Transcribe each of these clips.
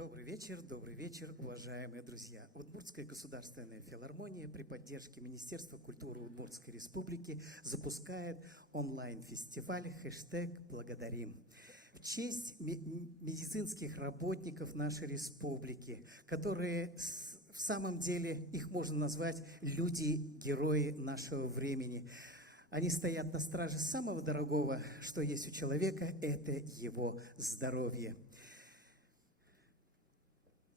Добрый вечер, уважаемые друзья. Удмуртская государственная филармония при поддержке Министерства культуры Удмуртской республики запускает онлайн-фестиваль «#Благодарим» в честь медицинских работников нашей республики, которые в самом деле, их можно назвать люди-герои нашего времени. Они стоят на страже самого дорогого, что есть у человека, это его здоровье.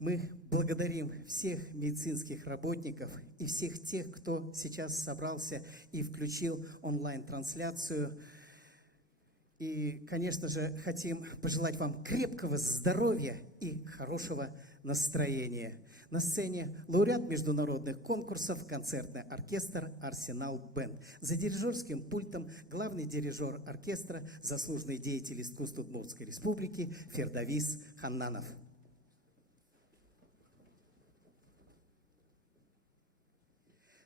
Мы благодарим всех медицинских работников и всех тех, кто сейчас собрался и включил онлайн-трансляцию. И, конечно же, хотим пожелать вам крепкого здоровья и хорошего настроения. На сцене лауреат международных конкурсов, концертный оркестр «Арсенал Бенд». За дирижерским пультом главный дирижер оркестра, заслуженный деятель искусств Удмуртской республики Фердавис Ханнанов.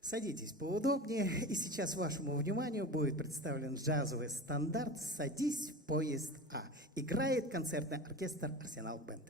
Садитесь поудобнее, и сейчас вашему вниманию будет представлен джазовый стандарт «Садись в поезд А». Играет концертный оркестр «Арсенал Бенд».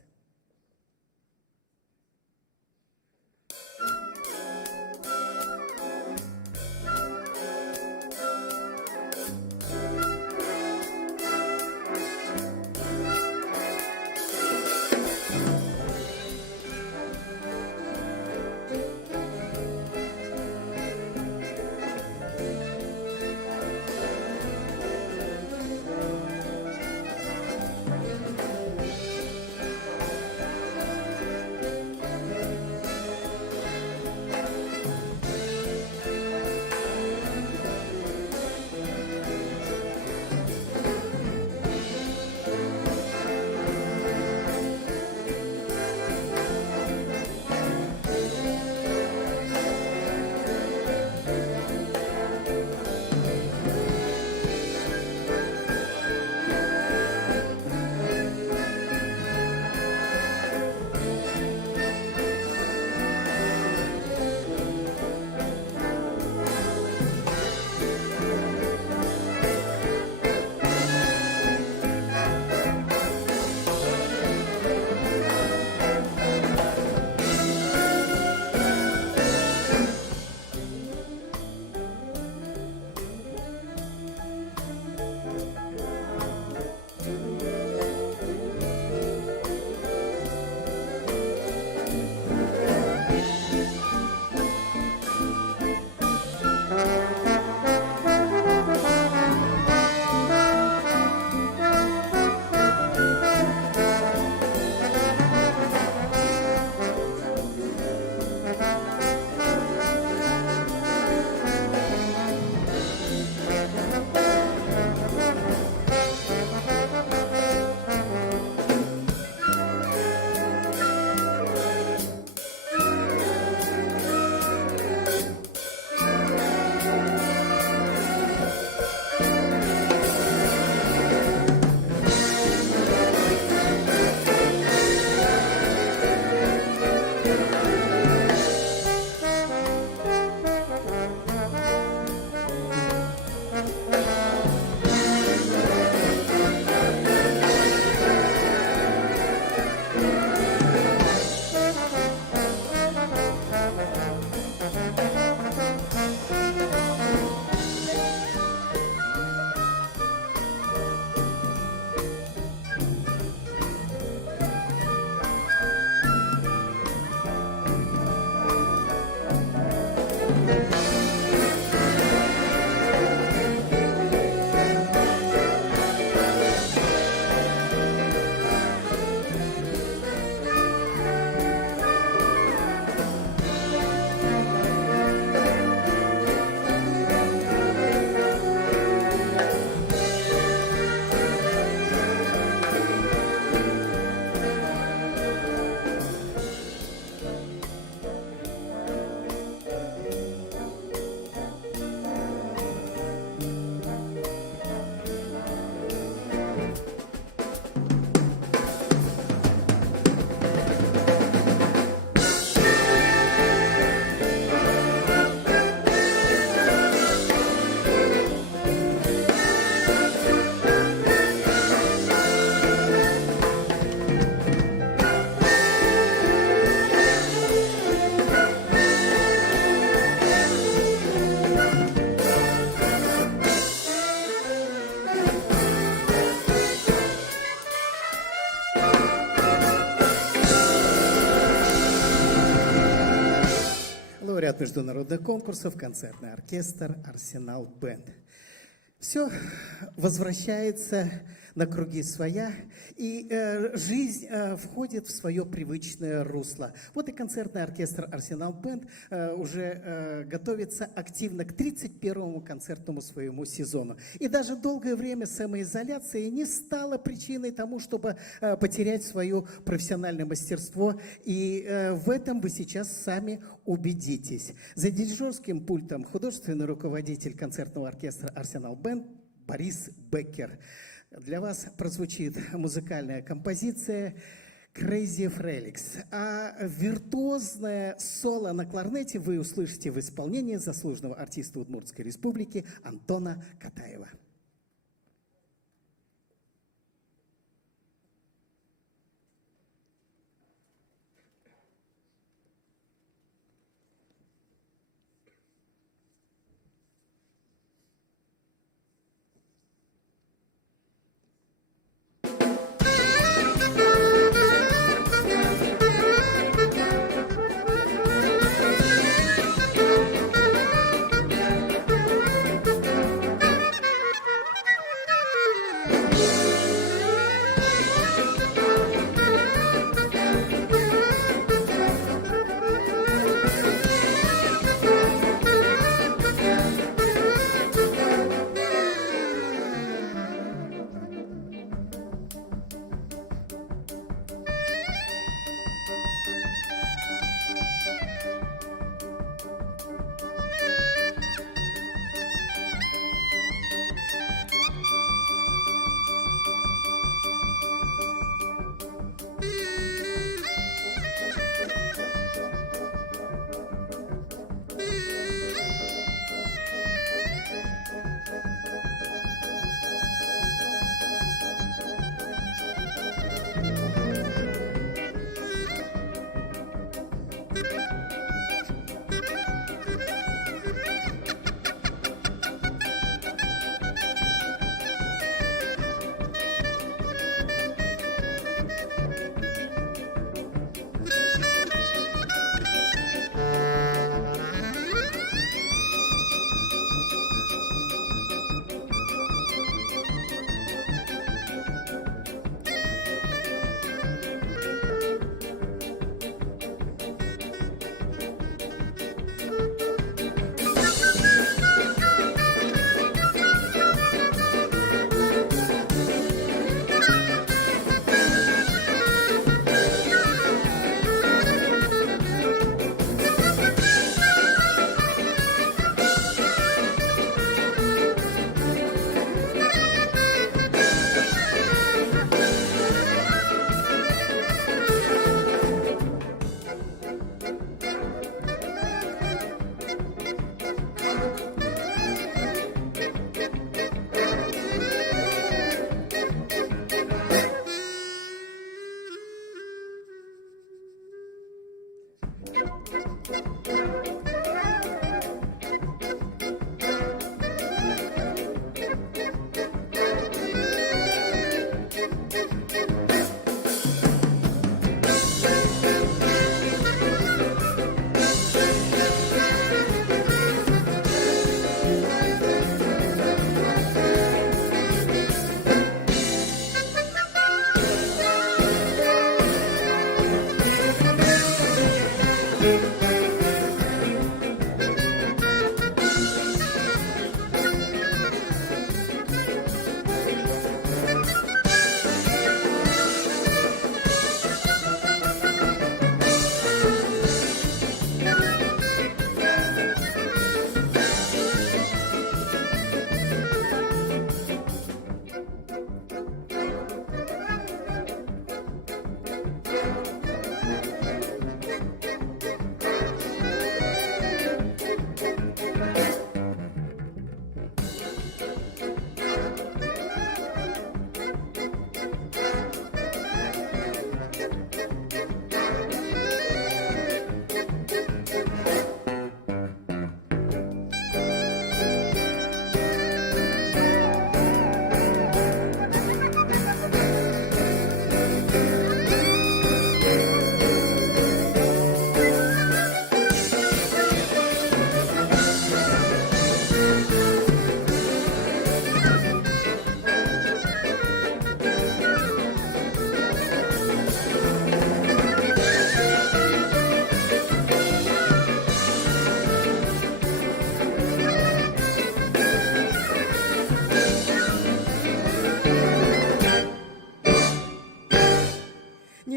лауреат международных конкурсов, концертный оркестр «Арсенал Бэнд». Все возвращается на круги своя, и жизнь входит в свое привычное русло. Вот и концертный оркестр «Арсенал Бэнд» уже готовится активно к 31-му концертному своему сезону. И даже долгое время самоизоляция не стала причиной тому, чтобы потерять свое профессиональное мастерство. И в этом вы сейчас сами убедитесь. За дирижерским пультом художественный руководитель концертного оркестра «Арсенал Бэнд» Борис Беккер. Для вас прозвучит музыкальная композиция «Crazy Frelix». А виртуозное соло на кларнете вы услышите в исполнении заслуженного артиста Удмуртской республики Антона Катаева.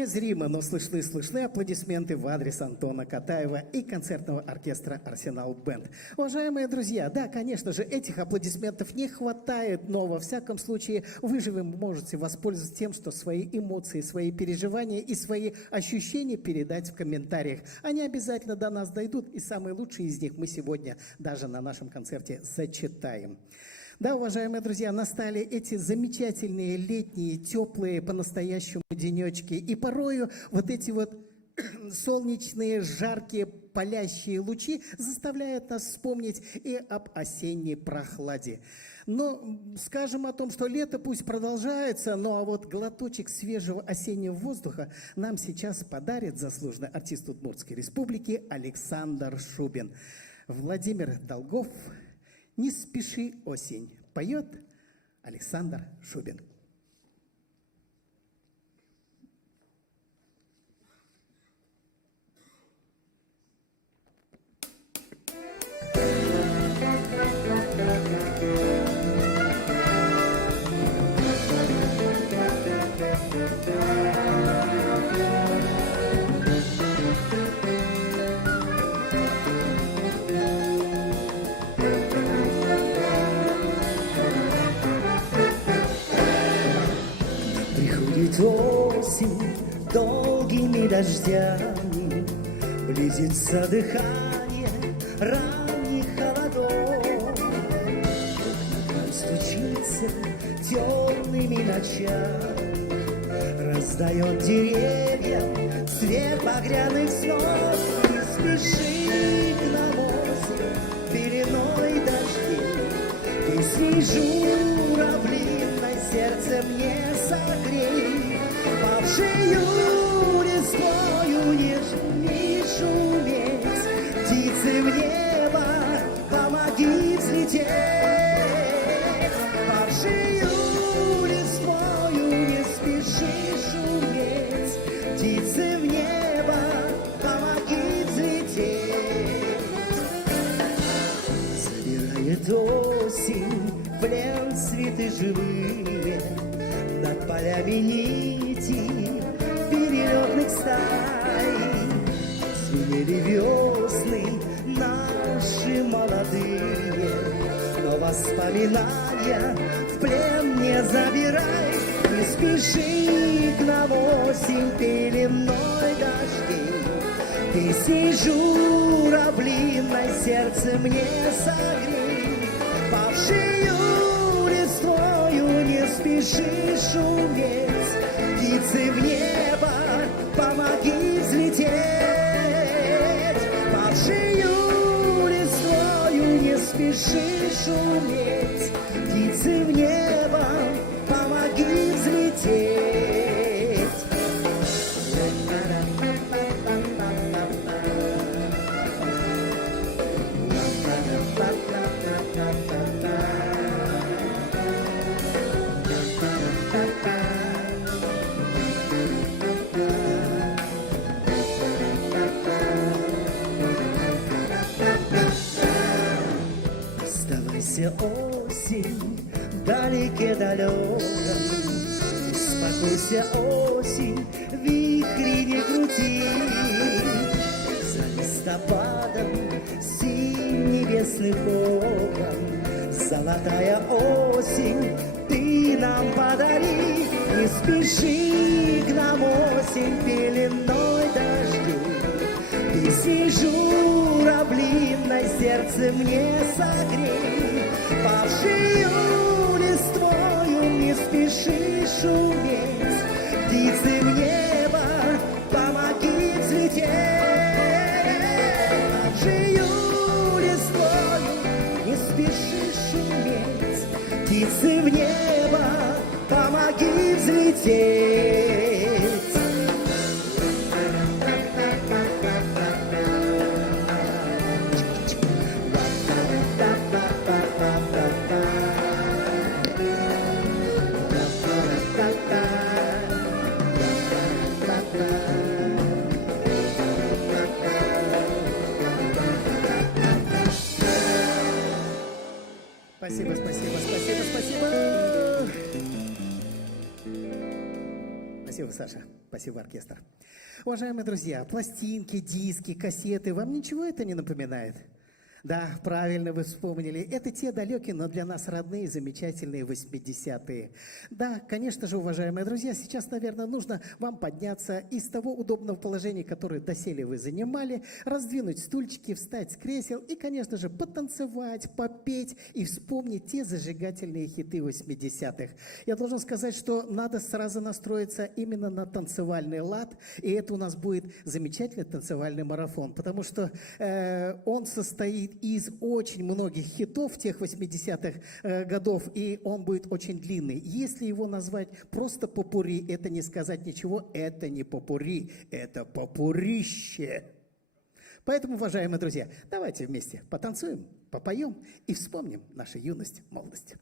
незримо, но слышны аплодисменты в адрес Антона Катаева и концертного оркестра «Арсенал Бэнд». Уважаемые друзья, да, конечно же, этих аплодисментов не хватает, но во всяком случае вы же можете воспользоваться тем, что свои эмоции, свои переживания и свои ощущения передать в комментариях. Они обязательно до нас дойдут, и самые лучшие из них мы сегодня даже на нашем концерте зачитаем. Да, уважаемые друзья, настали эти замечательные летние, теплые, по-настоящему денечки. И порою вот эти вот солнечные, жаркие, палящие лучи заставляют нас вспомнить и об осенней прохладе. Но скажем о том, что лето пусть продолжается, но а вот глоточек свежего осеннего воздуха нам сейчас подарит заслуженный артист Удмуртской республики Александр Шубин. Владимир Долгов, «Не спеши, осень», поет Александр Шубин. Осень долгими дождями, близится дыхание ранних холодов. Окна стучится темными ночами, раздает деревьям свет багряных снов. Не спеши к нам, осень, пеленой дождей, песней журавлиной сердце мне согрей. Павшею листвою не шуметь, птицы в небо помоги взлететь. Павшею листвою не спеши шуметь, птицы в небо помоги взлететь. Забирает осень в плен цветы живые, над полями нити перелетных стай. Звенели весны наши молодые, но воспоминания в плен не забирай. Не спеши к нам, осень, пеленой дождей, песней журавлиной сердце мне согрей. Павшею листвою не спеши шуметь, птицы в небо помоги взлететь. Павшею листвою не спеши шуметь, птицы в небо помоги взлететь. Осень, вдалеке далеком, успокойся, осень, вихри не крути. За листопадом синь небесных окон, золотая осень, ты нам подари. Не спеши к нам, осень, пеленой дождей, песней журавлиной сердце мне согрей. Павшею листвою не спеши шуметь, птицы в небо помоги взлететь. Павшею листвою не спеши шуметь, птицы в небо помоги взлететь. Спасибо. Спасибо, Саша. Спасибо, оркестр. Уважаемые друзья, пластинки, диски, кассеты, вам ничего это не напоминает? Да, правильно вы вспомнили. Это те далекие, но для нас родные, замечательные 80-е. Да, конечно же, уважаемые друзья, сейчас, наверное, нужно вам подняться из того удобного положения, которое доселе вы занимали, раздвинуть стульчики, встать с кресел и, конечно же, потанцевать, попеть и вспомнить те зажигательные хиты 80-х. Я должен сказать, что надо сразу настроиться именно на танцевальный лад, и это у нас будет замечательный танцевальный марафон, потому что он состоит из очень многих хитов тех 80-х годов, и он будет очень длинный. Если его назвать просто попурри, это не сказать ничего, это не попурри, это попурище. Поэтому, уважаемые друзья, давайте вместе потанцуем, попоем и вспомним нашу юность, молодость.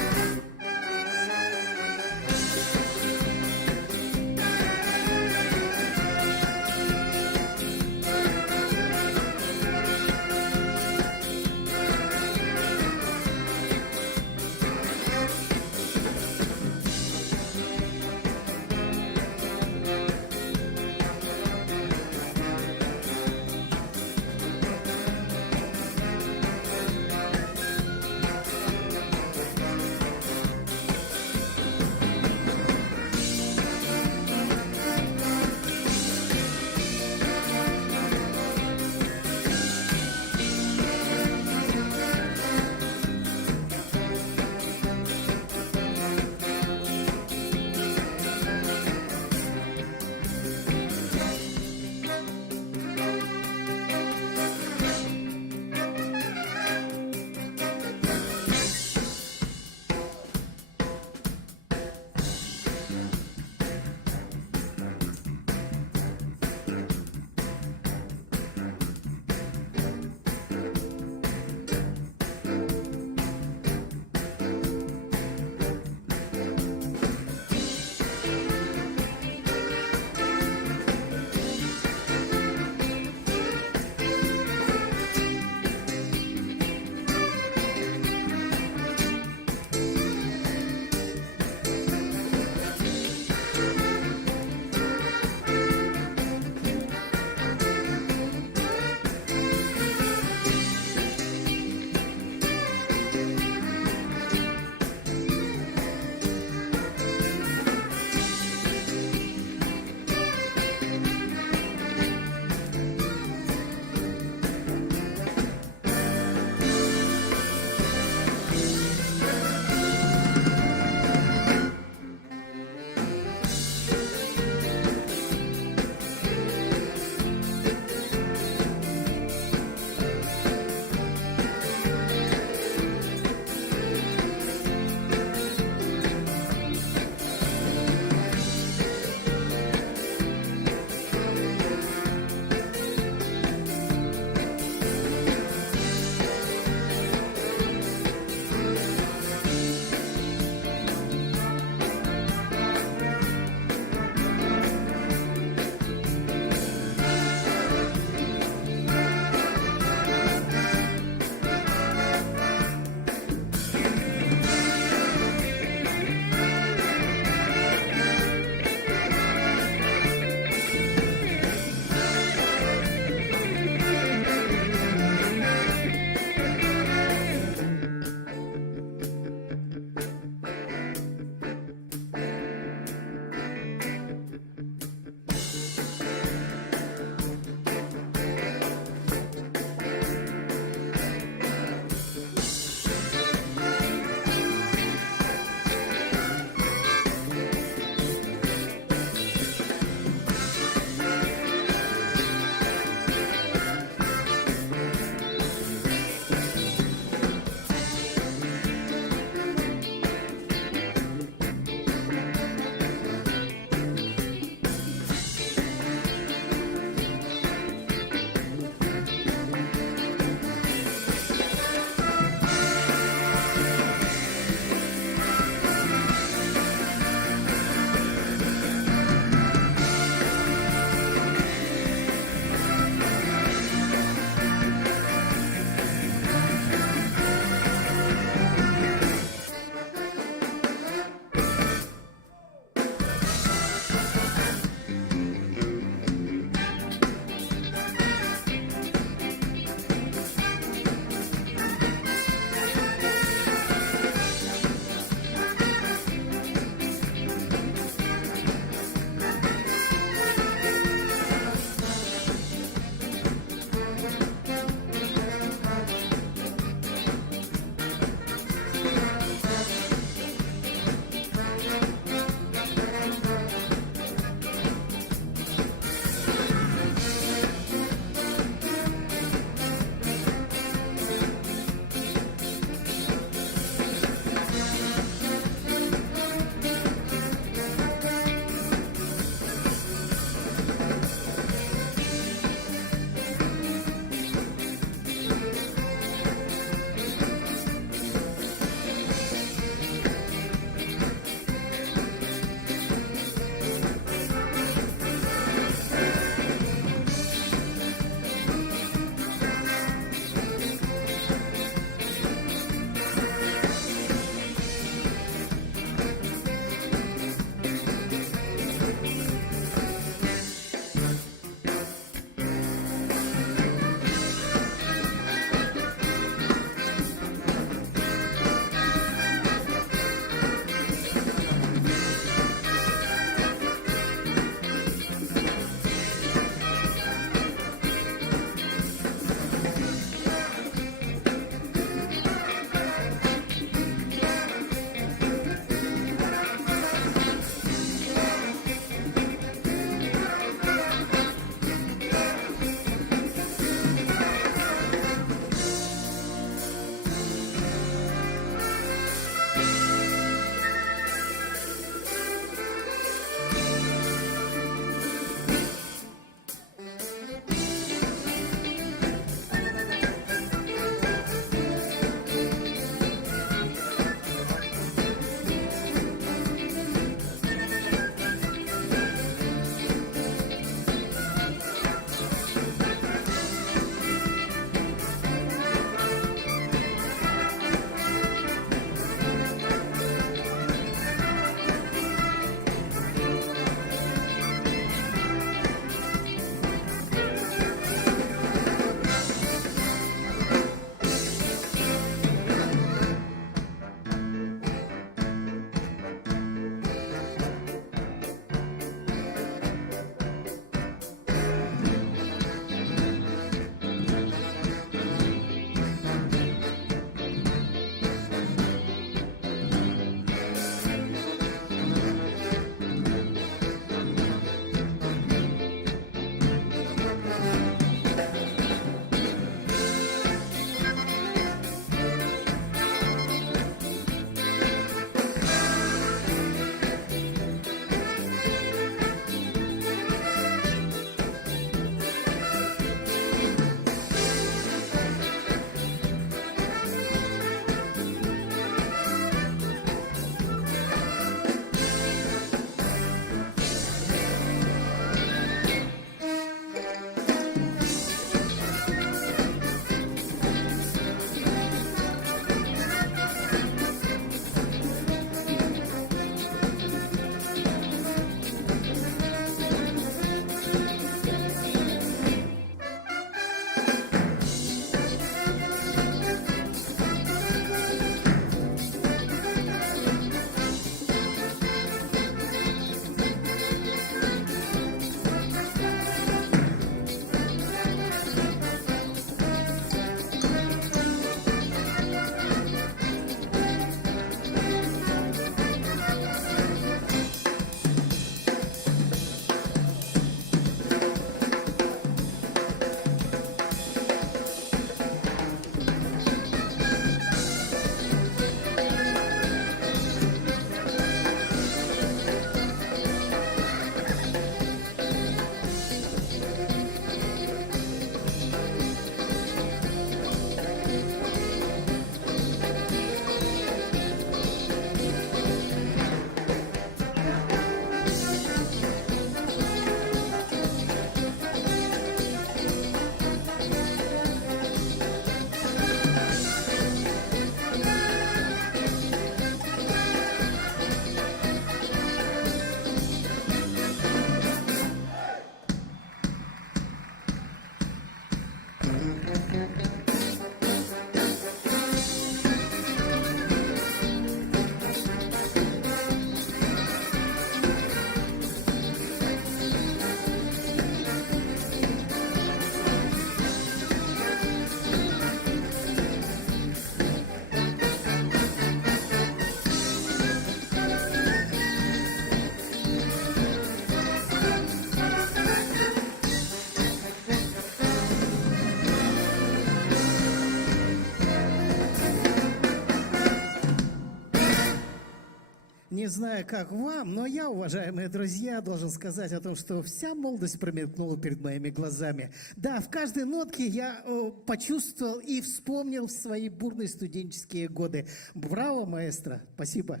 Не знаю, как вам, но я, уважаемые друзья, должен сказать о том, что вся молодость промелькнула перед моими глазами. Да, в каждой нотке я почувствовал и вспомнил свои бурные студенческие годы. Браво, маэстро, спасибо.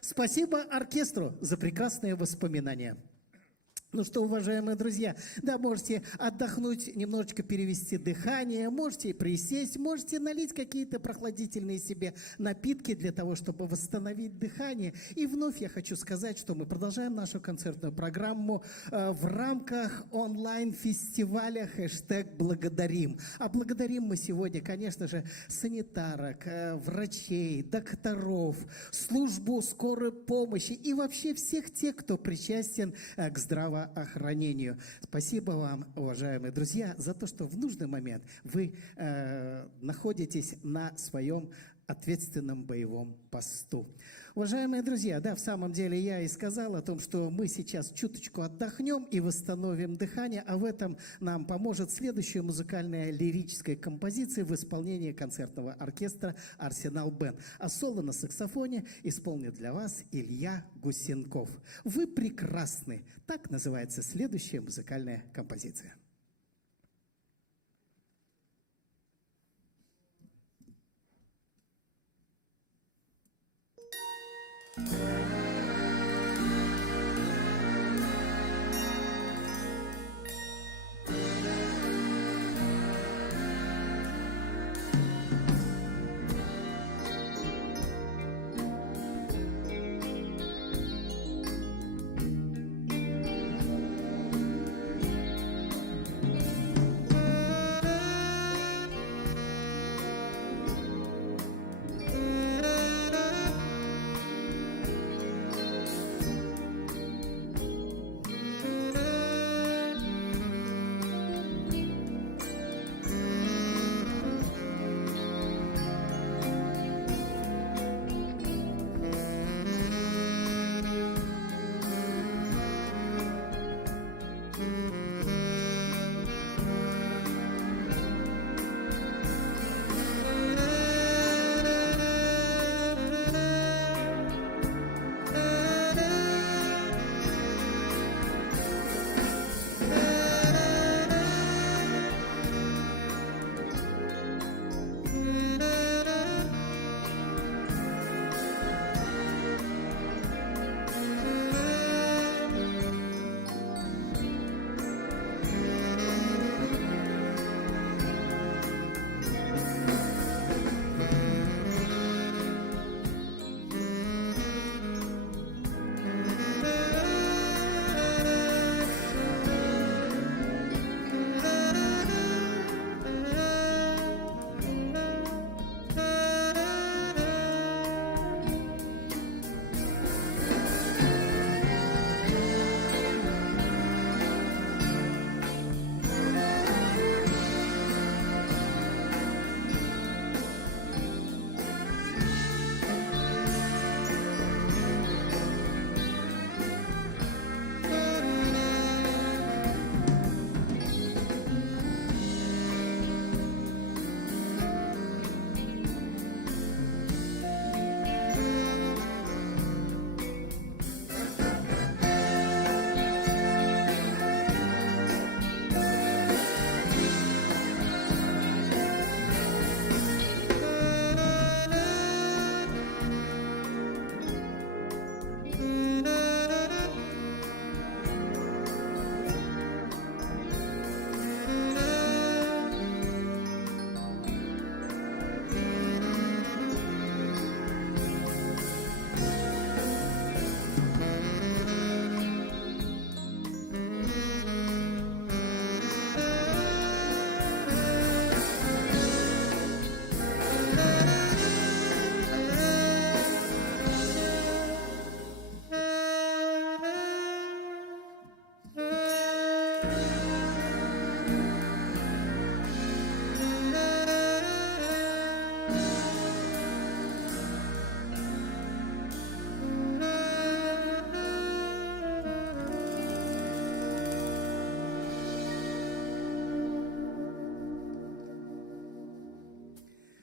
Спасибо оркестру за прекрасные воспоминания. Ну что, уважаемые друзья, да, можете отдохнуть, немножечко перевести дыхание, можете присесть, можете налить какие-то прохладительные себе напитки для того, чтобы восстановить дыхание. И вновь я хочу сказать, что мы продолжаем нашу концертную программу в рамках онлайн-фестиваля #Благодарим. А благодарим мы сегодня, конечно же, санитарок, врачей, докторов, службу скорой помощи и вообще всех тех, кто причастен к здравоохранению. Спасибо вам, уважаемые друзья, за то, что в нужный момент вы находитесь на своем ответственном боевом посту. Уважаемые друзья, да, в самом деле я и сказал о том, что мы сейчас чуточку отдохнем и восстановим дыхание, а в этом нам поможет следующая музыкальная лирическая композиция в исполнении концертного оркестра «Арсенал Бэнд». А соло на саксофоне исполнит для вас Илья Гусенков. Вы прекрасны. Так называется следующая музыкальная композиция.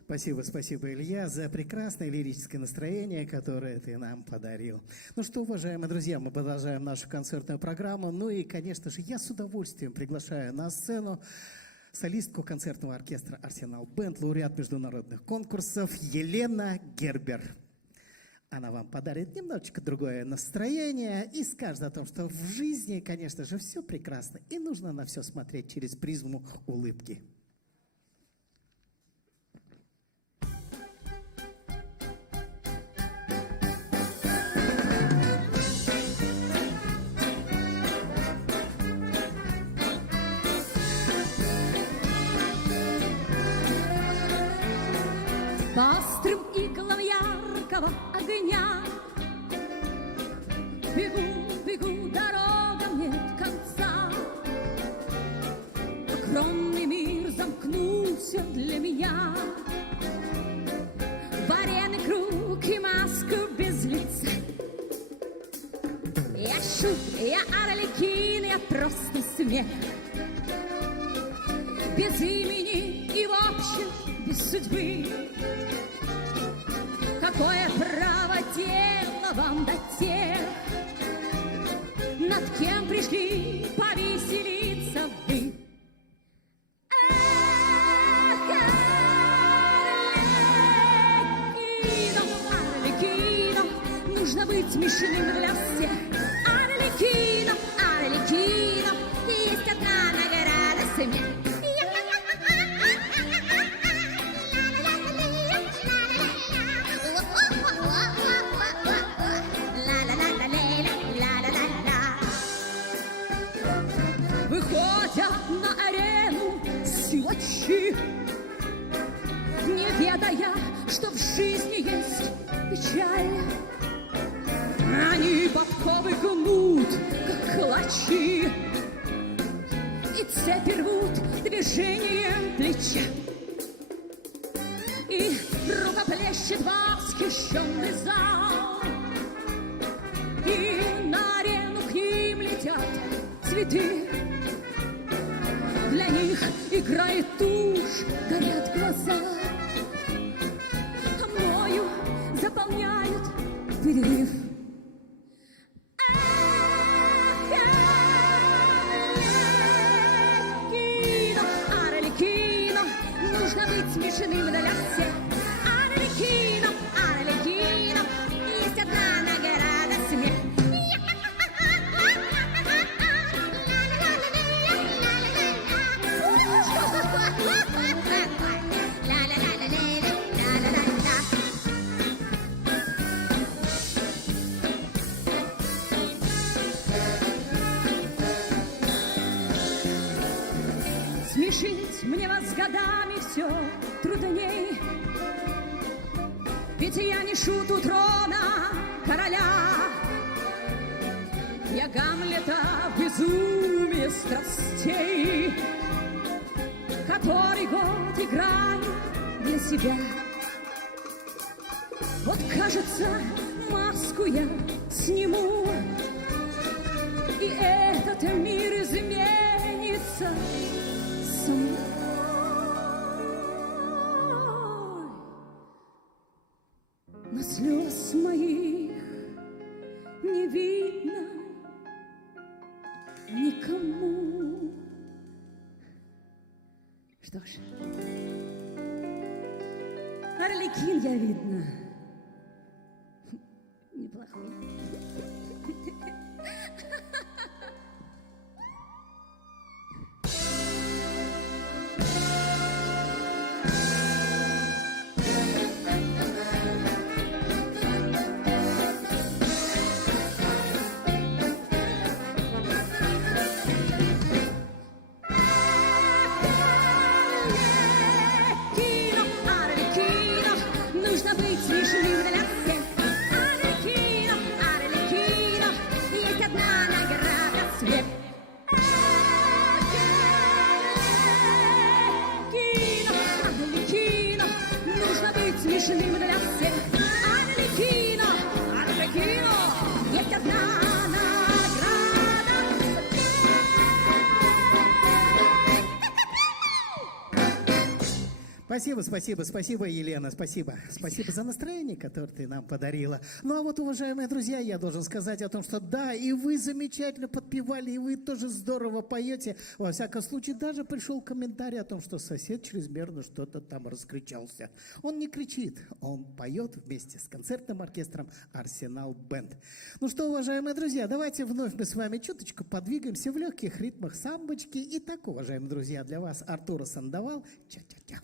Спасибо, спасибо, Илья, за прекрасное лирическое настроение, которое ты нам подарил. Ну что, уважаемые друзья, мы продолжаем нашу концертную программу. Ну и, конечно же, я с удовольствием приглашаю на сцену солистку концертного оркестра «Арсенал Бэнд», лауреат международных конкурсов Елена Гербер. Она вам подарит немножечко другое настроение и скажет о том, что в жизни, конечно же, все прекрасно, и нужно на все смотреть через призму улыбки. По острым иглам яркого огня бегу, бегу, дорогам нет конца. Огромный мир замкнулся для меня в арены круг и маску без лица. Я шут, я Арлекин, я просто смех, без имени и в общем без судьбы. Какое право дело вам до тех, над кем пришли повеселиться вы? Арлекино, нужно быть смешным для всех. Арлекино, Арлекино, есть одна награда — смех. Выходят на арену силачи, не ведая, что в жизни есть печаль. Они подковы гнут, как калачи, и цепи рвут движением плеча. И рукоплещет восхищенный зал, и на арену к ним летят цветы. Для них играет тушь, горят глаза, а мною заполняют перерыв. Арлекино, Арлекино, нужно быть смешным для всех. Арлекино, Арлекино, есть одна награда — смех. Смешить мне вас с годами все трудней, ведь я не шут у трона короля. Я Гамлета в безумии страстей, который год играю для себя. Вот, кажется, маску я сниму, и этот мир изменится со мной. Но слез моих не видно никому. Что ж, Арлекин я, видно, неплохой. Нужно быть смешным для всех. Арлекино, Арлекино, есть одна награда — смех. Арлекино, Арлекино, нужно быть смешным для всех. Арлекино, Арлекино, есть одна награда — смех. Спасибо, Елена, спасибо. Спасибо за настроение, которое ты нам подарила. Ну, а вот, уважаемые друзья, я должен сказать о том, что да, и вы замечательно подпевали, и вы тоже здорово поете. Во всяком случае, даже пришел комментарий о том, что сосед чрезмерно что-то там раскричался. Он не кричит, он поет вместе с концертным оркестром «Арсенал Бенд». Ну что, уважаемые друзья, давайте вновь мы с вами чуточку подвигаемся в легких ритмах самбочки. Итак, уважаемые друзья, для вас Артура Сандовал «Ча-ча-ча».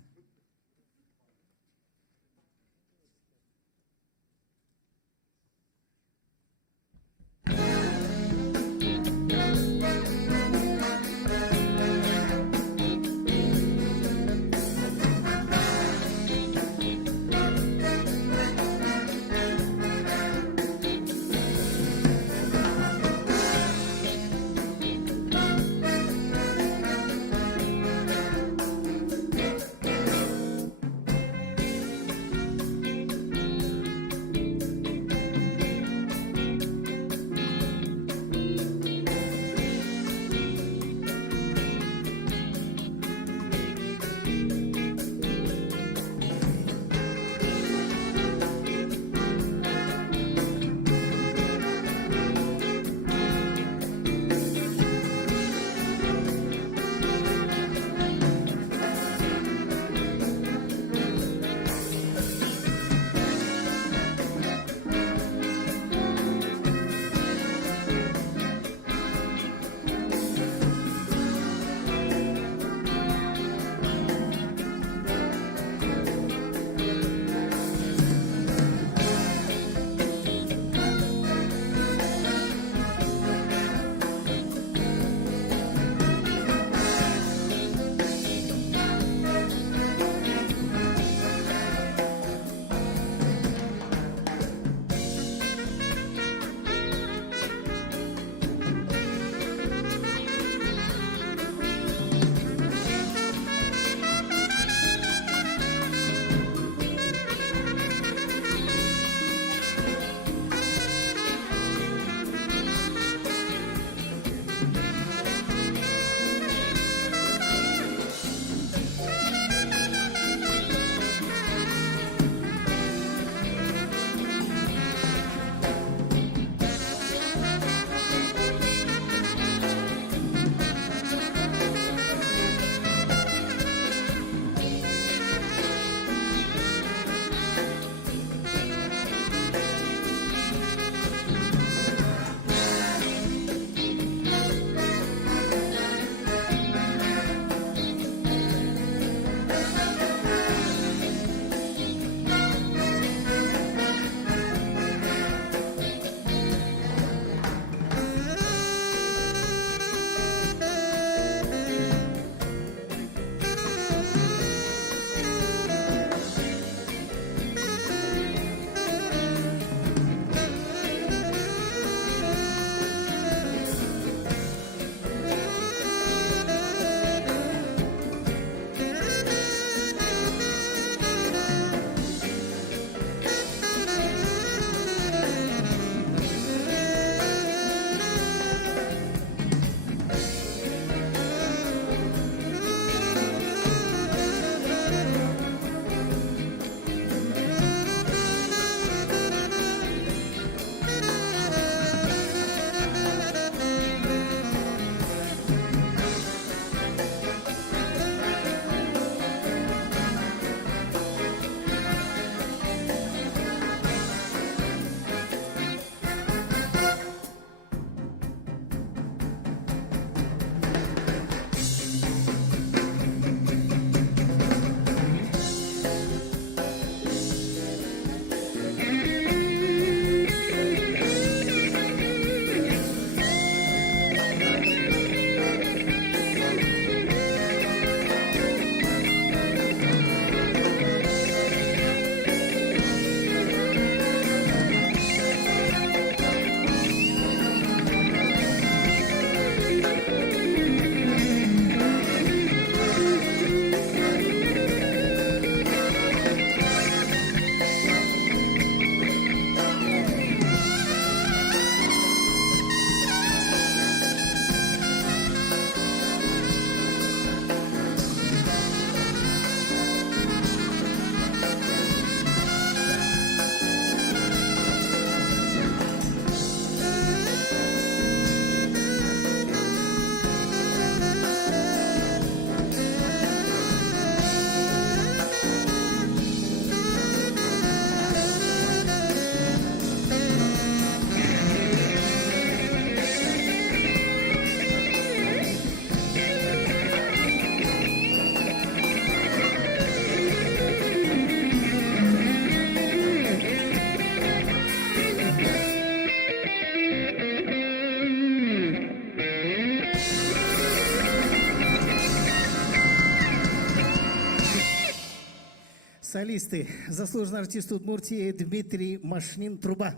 Солисты. Заслуженный артист Удмуртии Дмитрий Машнин, труба.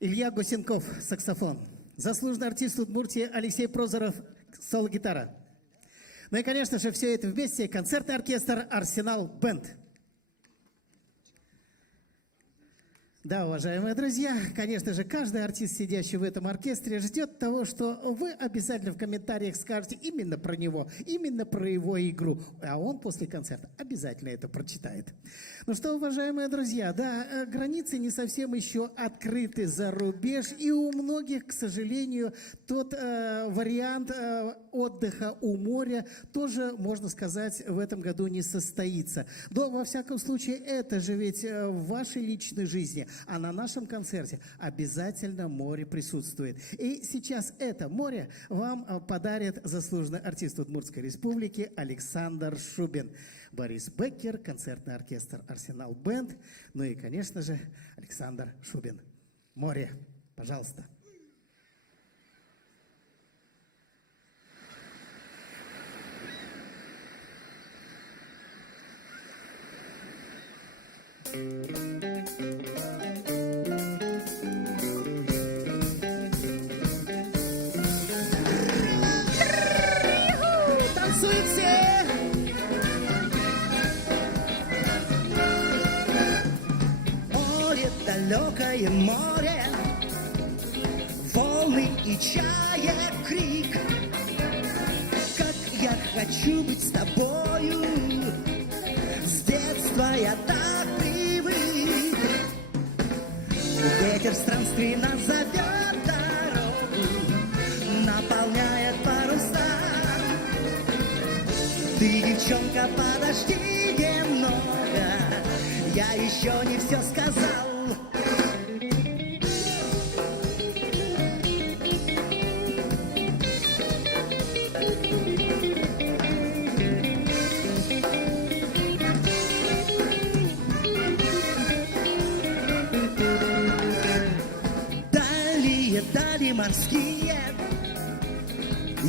Илья Гусенков, саксофон. Заслуженный артист Удмуртии Алексей Прозоров, соло-гитара. Ну и, конечно же, все это вместе концертный оркестр «Арсенал Бэнд». Да, уважаемые друзья, конечно же, каждый артист, сидящий в этом оркестре, ждет того, что вы обязательно в комментариях скажете именно про него, именно про его игру. А он после концерта обязательно это прочитает. Ну что, уважаемые друзья, да, границы не совсем еще открыты за рубеж, и у многих, к сожалению, тот вариант отдыха у моря тоже, можно сказать, в этом году не состоится. Но, во всяком случае, это же ведь в вашей личной жизни. А на нашем концерте обязательно море присутствует. И сейчас это море вам подарит заслуженный артист Удмуртской республики Александр Шубин. Борис Беккер, концертный оркестр «Арсенал Бэнд». Ну и, конечно же, Александр Шубин. Море, пожалуйста. Танцуйте! Море, далекое море, волны и чаек крик. Как я хочу быть с тобою, с детства я так привык. Ветер странствий нас зовет дорогу, наполняет паруса. Ты, девчонка, подожди немного, я еще не все сказал. Дали морские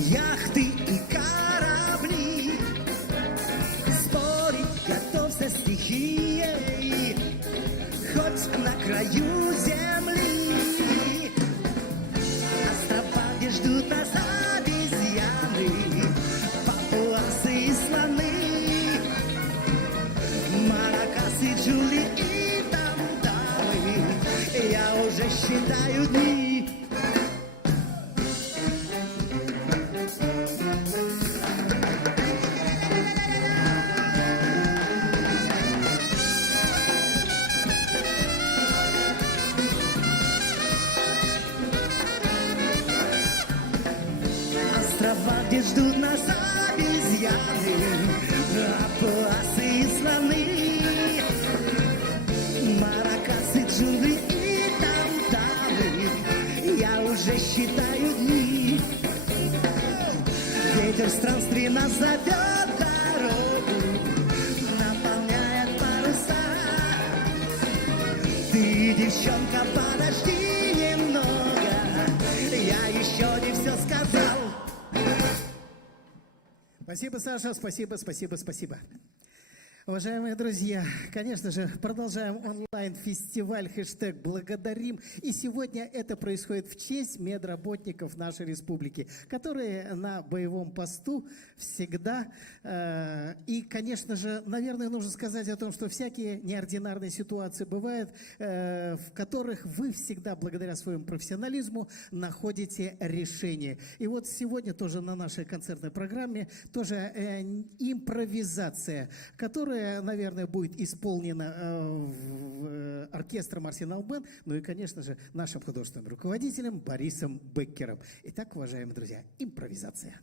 яхты и корабли. Спорить готов со стихией, хоть на краю земли. Острова, где ждут нас обезьяны, папуасы и слоны, маракасы, джули и там-тамы. Я уже считаю дни. Острова, где ждут нас обезьяны, папуасы и слоны, маракасы, джунгли и там-тамы. Я уже считаю дни. Ветер странствий нас зовет дорогу, наполняет паруса. Ты, девчонка, подожди немного, я еще не все сказал. Спасибо, Саша, спасибо. Уважаемые друзья, конечно же, продолжаем онлайн-фестиваль хэштег «Благодарим». И сегодня это происходит в честь медработников нашей республики, которые на боевом посту всегда. И, конечно же, наверное, нужно сказать о том, что всякие неординарные ситуации бывают, в которых вы всегда, благодаря своему профессионализму, находите решение. И вот сегодня тоже на нашей концертной программе тоже импровизация, которая, наверное, будет исполнена оркестром «Арсенал Бэнд», ну и, конечно же, нашим художественным руководителем Борисом Беккером. Итак, уважаемые друзья, импровизация.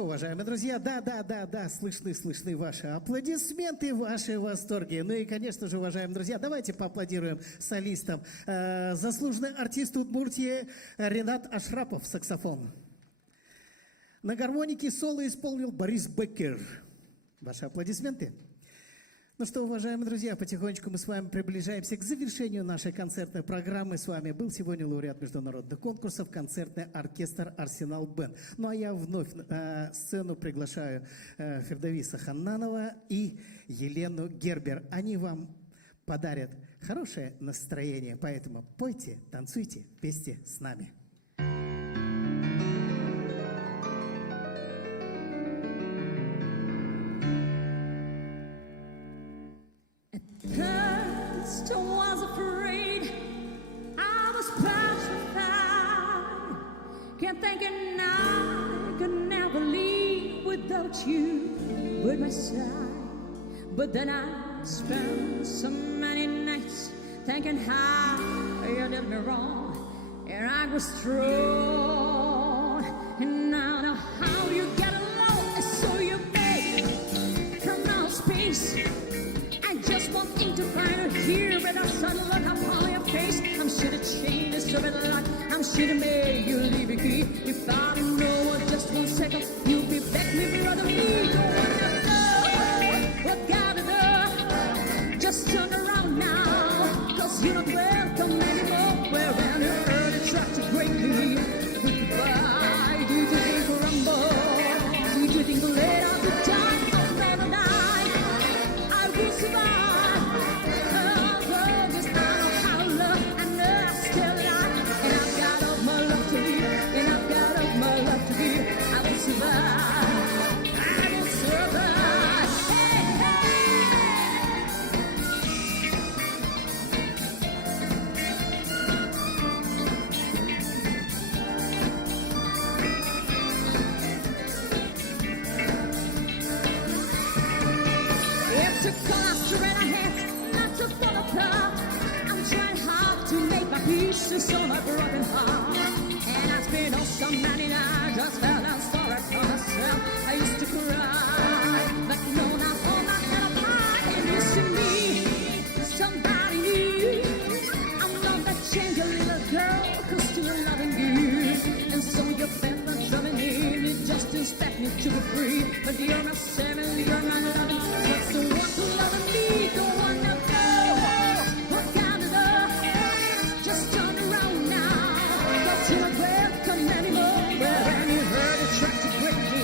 что, уважаемые друзья, да, слышны ваши аплодисменты, ваши восторги. Ну и, конечно же, уважаемые друзья, давайте поаплодируем солистам. Заслуженный артист Удмуртии Ренат Ашрапов, саксофон. На гармонике соло исполнил Борис Беккер. Ваши аплодисменты. Ну что, уважаемые друзья, потихонечку мы с вами приближаемся к завершению нашей концертной программы. С вами был сегодня лауреат международных конкурсов, концертный оркестр «Арсенал Бэнд». Ну а я вновь на сцену приглашаю Фердависа Ханнанова и Елену Гербер. Они вам подарят хорошее настроение, поэтому пойте, танцуйте вместе с нами. First I was afraid, I was petrified. Can't think and I could never leave without you by my side. But then I spent so many nights thinking how you did me wrong, and I was strong. And now I know how you get along, and so you beg from outer space. I just want you to find it here, but I saw the look upon your face. I'm sure to change this stupid life. I'm sure to make you leave it here. If I don't know just 1 second, you'll be back, me, brother, me. Don't wanna know what gotta do. Just turn around now, cause you're not welcome anymore. Wherever you heard it, try to break me. Goodbye, do you think rumble? Do you think let out the time? I'll never die. I will survive. Although this I know how to love, I know I still lie. And I've got all my love to give, and I've got all my love to give. I will survive. I will survive. Hey, hey. It's a cost to rent a hat, not to fall apart. I'm trying hard to make my pieces on my broken heart. And I spent all so many nights, just felt I'm sorry for myself. I used to cry, but no, now all my head up high. And you see me, somebody new. I'm not that change a little girl, who's still loving you. And so you felt like coming in, you just expect me to be free. But you're my family, you're my loving. What's the one who loving me? Don't wanna know what kind of love. Just turn around now, cause you're not welcome anymore. Well, when you heard it try to break me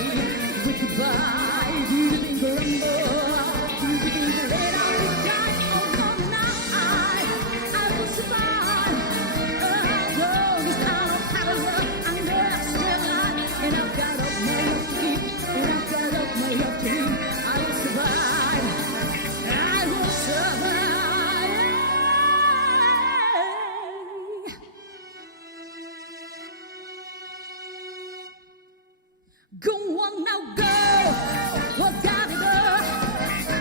with goodbye, do you think rumble? Do you think let out the time? Oh no, no, I will survive. Although this time of how to love, I know I'm still alive. And I've got all my love to give, and I've got all my love to give. I will survive. I will survive. Go on now, go. What gotta go?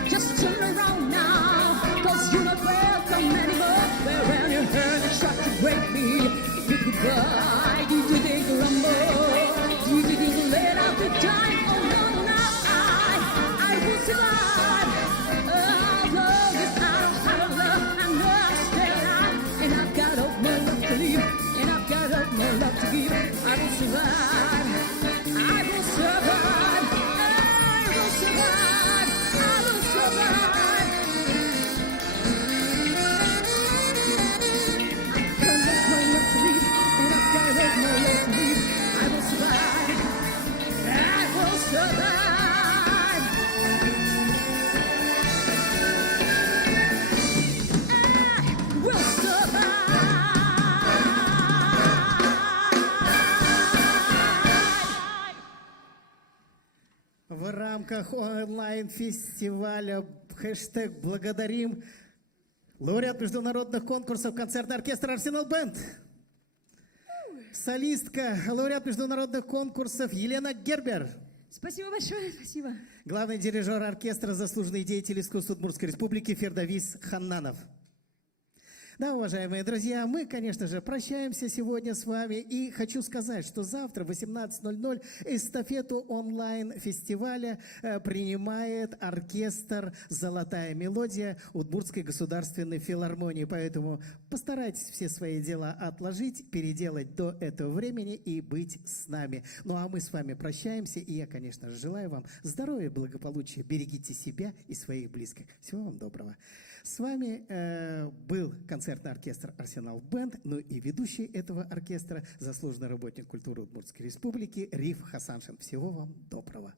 Just turn around now, cause you're not welcome anymore. Well, when you heard it try to break me with goodbye, do you think rumble? Do you think let out the time? Oh no, no, I will survive. Although this I don't have a love, I know I'm still alive. And I've got all my love to leave, and I've got all my love to give. I will survive. I will survive. I will survive. I will survive. I've got all my love to leave, and I've got all my love to leave. I will survive. I will survive. I will survive. В рамках онлайн-фестиваля хэштег «Благодарим» лауреат международных конкурсов концертный оркестр «Арсенал Бэнд». Солистка, лауреат международных конкурсов Елена Гербер. Спасибо большое, спасибо. Главный дирижер оркестра, заслуженный деятель искусств Удмуртской республики Фердавис Ханнанов. Да, уважаемые друзья, мы, конечно же, прощаемся сегодня с вами. И хочу сказать, что завтра в 18:00 эстафету онлайн-фестиваля принимает оркестр «Золотая мелодия» Удмуртской государственной филармонии. Поэтому постарайтесь все свои дела отложить, переделать до этого времени и быть с нами. Ну а мы с вами прощаемся. И я, конечно же, желаю вам здоровья, благополучия. Берегите себя и своих близких. Всего вам доброго. С вами был концертный оркестр «Арсенал Бенд», ну и ведущий этого оркестра, заслуженный работник культуры Удмуртской республики Риф Хасаншин. Всего вам доброго.